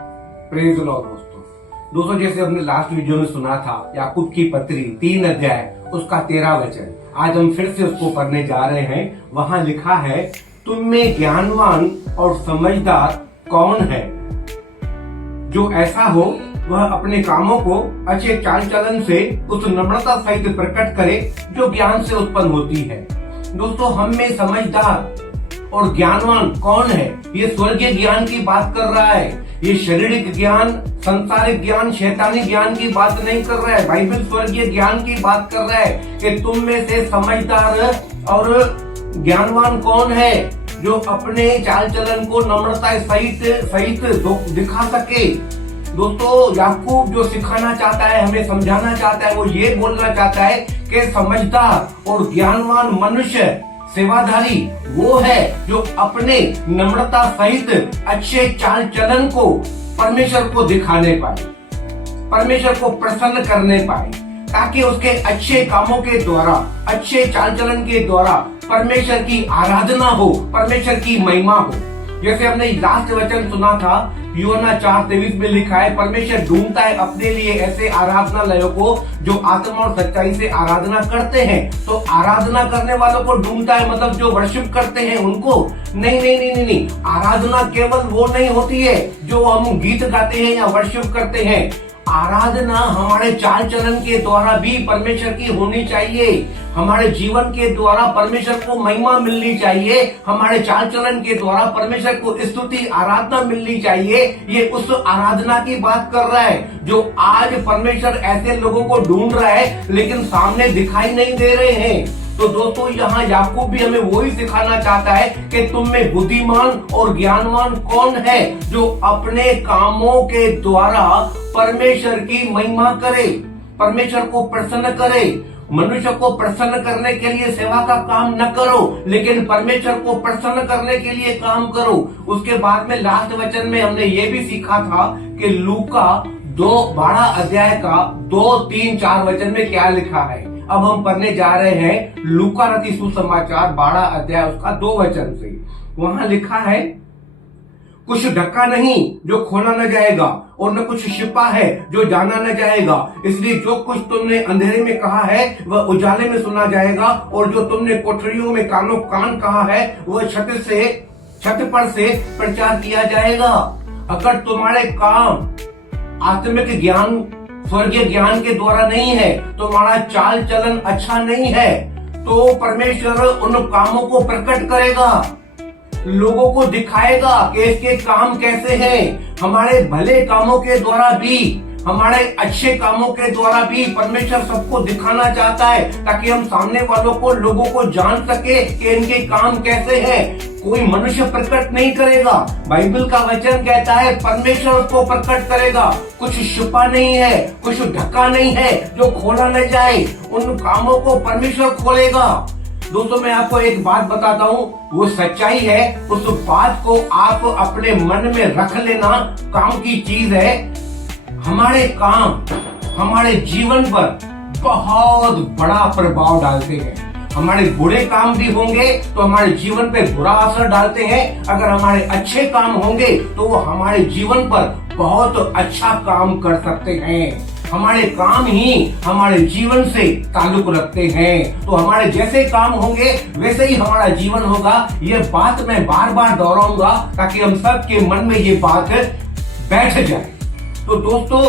Praise Lord दोस्तों, जैसे हमने लास्ट वीडियो में सुना था याकूब की पत्री 3 अध्याय उसका 13 वचन, आज हम फिर से उसको पढ़ने जा रहे हैं। वहां लिखा है, तुम में ज्ञानवान और समझदार कौन है? जो ऐसा हो वह अपने कामों को अच्छे चाल चलन से उस नम्रता सहित प्रकट करे जो ज्ञान से उत्पन्न होती है। दोस्तों, हम में समझदार और ज्ञानवान कौन है? ये स्वर्गीय ज्ञान की बात कर रहा है। ये शारीरिक ज्ञान, संसारिक ज्ञान, शैतानी ज्ञान की बात नहीं कर रहा है। बाइबल स्वर्गीय ज्ञान की बात कर रहा है कि तुम में से समझदार और ज्ञानवान कौन है जो अपने चाल चलन को नम्रता सहित दिखा सके। दोस्तों, याकूब जो सिखाना चाहता है, हमें समझाना चाहता है, वो ये बोलना चाहता है कि समझदार और ज्ञानवान मनुष्य, सेवाधारी वो है जो अपने नम्रता सहित अच्छे चाल चलन को परमेश्वर को दिखाने पाए, परमेश्वर को प्रसन्न करने पाए, ताकि उसके अच्छे कामों के द्वारा, अच्छे चाल चलन के द्वारा परमेश्वर की आराधना हो, परमेश्वर की महिमा हो। जैसे हमने लास्ट वचन सुना था, यूहन्ना 4:23 में लिखा है, परमेश्वर ढूंढता है अपने लिए ऐसे आराधनालयों को जो आत्मा और सच्चाई से आराधना करते हैं। तो आराधना करने वालों को ढूंढता है, मतलब जो वर्शिप करते हैं उनको। नहीं, आराधना केवल वो नहीं होती है जो हम गीत गाते हैं या वर्शिप करते हैं। आराधना हमारे चाल चलन के द्वारा भी परमेश्वर की होनी चाहिए। हमारे जीवन के द्वारा परमेश्वर को महिमा मिलनी चाहिए। हमारे चाल चलन के द्वारा परमेश्वर को स्तुति, आराधना मिलनी चाहिए। ये उस आराधना की बात कर रहा है जो आज परमेश्वर ऐसे लोगों को ढूंढ रहा है लेकिन सामने दिखाई नहीं दे रहे हैं। तो दोस्तों, यहाँ याकूब भी हमें वही सिखाना चाहता है कि तुम में बुद्धिमान और ज्ञानवान कौन है जो अपने कामों के द्वारा परमेश्वर की महिमा करे, परमेश्वर को प्रसन्न करे। मनुष्य को प्रसन्न करने के लिए सेवा का काम न करो, लेकिन परमेश्वर को प्रसन्न करने के लिए काम करो। उसके बाद में लास्ट वचन में हमने ये भी सीखा था कि लूका 12 अध्याय का 2, 3, 4 वचन में क्या लिखा है। अब हम पढ़ने जा रहे हैं लूका रचित सुसमाचार 12 अध्याय उसका 2 वचन से। वहां लिखा है, कुछ ढका नहीं जो खोला न जाएगा और न कुछ छिपा है जो जाना न जाएगा। इसलिए जो कुछ तुमने अंधेरे में कहा है वह उजाले में सुना जाएगा, और जो तुमने कोठरियों में कानों कान कहा है वह छत पर से प्रचार किया जाएगा। अगर तुम्हारे काम आत्मिक ज्ञान, स्वर्गीय ज्ञान के द्वारा नहीं है, तुम्हारा चाल चलन अच्छा नहीं है, तो परमेश्वर उन कामों को प्रकट करेगा, लोगों को दिखाएगा कि इसके काम कैसे हैं। हमारे भले कामों के द्वारा भी, हमारे अच्छे कामों के द्वारा भी परमेश्वर सबको दिखाना चाहता है, ताकि हम सामने वालों को, लोगों को जान सके कि इनके काम कैसे हैं। कोई मनुष्य प्रकट नहीं करेगा, बाइबल का वचन कहता है परमेश्वर उसको प्रकट करेगा। कुछ छुपा नहीं है, कुछ ढका नहीं है जो खोला न जाए, उन कामों को परमेश्वर खोलेगा। दोस्तों, मैं आपको एक बात बताता हूँ, वो सच्चाई है, उस बात को आप अपने मन में रख लेना, काम की चीज है। हमारे काम हमारे जीवन पर बहुत बड़ा प्रभाव डालते हैं। हमारे बुरे काम भी होंगे तो हमारे जीवन पे बुरा असर डालते हैं, अगर हमारे अच्छे काम होंगे तो वो हमारे जीवन पर बहुत अच्छा काम कर सकते हैं। हमारे काम ही हमारे जीवन से ताल्लुक रखते हैं, तो हमारे जैसे काम होंगे वैसे ही हमारा जीवन होगा। ये बात मैं बार बार दोहराऊंगा ताकि हम सब के मन में ये बात बैठ जाए। तो दोस्तों,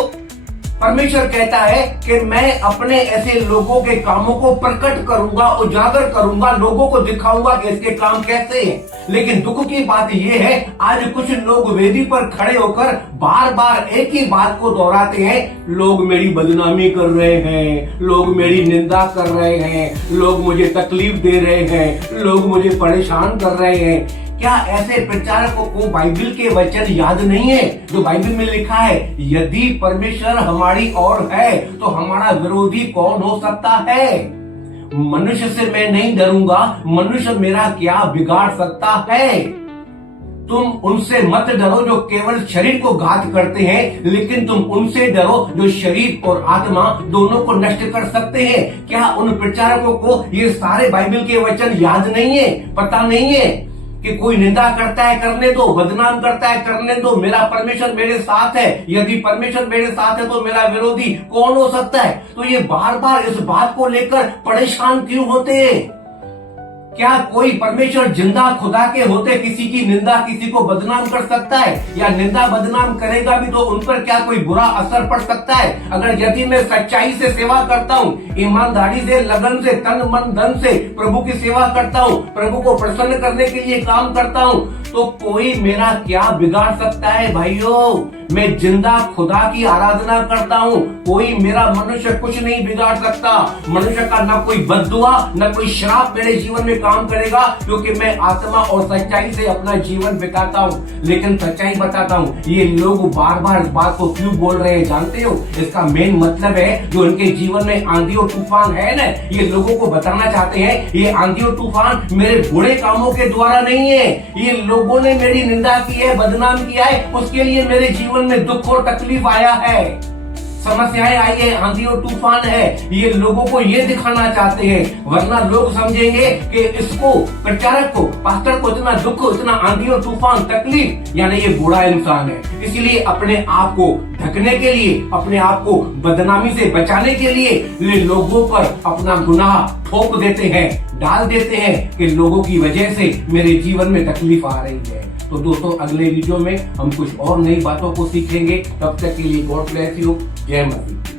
परमेश्वर कहता है कि मैं अपने ऐसे लोगों के कामों को प्रकट करूंगा, उजागर करूंगा, लोगों को दिखाऊंगा कि इसके काम कैसे हैं। लेकिन दुख की बात यह है, आज कुछ लोग वेदी पर खड़े होकर बार बार एक ही बात को दोहराते हैं, लोग मेरी बदनामी कर रहे हैं, लोग मेरी निंदा कर रहे हैं, लोग मुझे तकलीफ दे रहे हैं, लोग मुझे परेशान कर रहे हैं। क्या ऐसे प्रचारकों को बाइबल के वचन याद नहीं है जो बाइबल में लिखा है, यदि परमेश्वर हमारी ओर है तो हमारा विरोधी कौन हो सकता है? मनुष्य से मैं नहीं डरूंगा, मनुष्य मेरा क्या बिगाड़ सकता है? तुम उनसे मत डरो जो केवल शरीर को घात करते हैं, लेकिन तुम उनसे डरो जो शरीर और आत्मा दोनों को नष्ट कर सकते हैं। क्या उन प्रचारकों को ये सारे बाइबल के वचन याद नहीं है, पता नहीं है कि कोई निंदा करता है करने दो, बदनाम करता है करने दो, मेरा परमेश्वर मेरे साथ है, यदि परमेश्वर मेरे साथ है तो मेरा विरोधी कौन हो सकता है। तो ये बार बार इस बात को लेकर परेशान क्यों होते हैं? क्या कोई परमेश्वर जिंदा खुदा के होते किसी की निंदा, किसी को बदनाम कर सकता है? या निंदा बदनाम करेगा भी तो उन पर क्या कोई बुरा असर पड़ सकता है? अगर यदि मैं सच्चाई से सेवा करता हूँ, ईमानदारी से, लगन से, तन मन धन से प्रभु की सेवा करता हूँ, प्रभु को प्रसन्न करने के लिए काम करता हूँ, तो कोई मेरा क्या बिगाड़ सकता है? भाइयों, मैं जिंदा खुदा की आराधना करता हूँ, कोई मेरा मनुष्य कुछ नहीं बिगाड़ सकता। मनुष्य का ना कोई बद्दुआ ना कोई श्राप मेरे जीवन में काम करेगा, क्योंकि मैं आत्मा और सच्चाई से अपना जीवन बिताता हूँ। लेकिन सच्चाई बताता हूँ, ये लोग बार बार इस बात को क्यों बोल रहे हैं जानते हो? इसका मेन मतलब है जो इनके जीवन में आंधी और तूफान है ना, ये लोगों को बताना चाहते हैं ये आंधी और तूफान मेरे बुरे कामों के द्वारा नहीं है, ये लोगों ने मेरी निंदा की है, बदनाम किया है, उसके लिए मेरे जीवन में दुख और तकलीफ आया है, समस्याएं आई है, आंधी और तूफान है। ये लोगों को ये दिखाना चाहते हैं, वरना लोग समझेंगे कि इसको, प्रचारक को, पास्टर को इतना दुख, इतना आंधी और तूफान, तकलीफ, यानी ये बुरा इंसान है। इसीलिए अपने आप को ढकने के लिए, अपने आप को बदनामी से बचाने के लिए ये लोगों पर अपना गुनाह ठोक देते हैं, डाल देते हैं कि लोगों की वजह से मेरे जीवन में तकलीफ आ रही है। तो दोस्तों, अगले वीडियो में हम कुछ और नई बातों को सीखेंगे। तब तक के लिए गॉड ब्लेस यू। जय मसीह।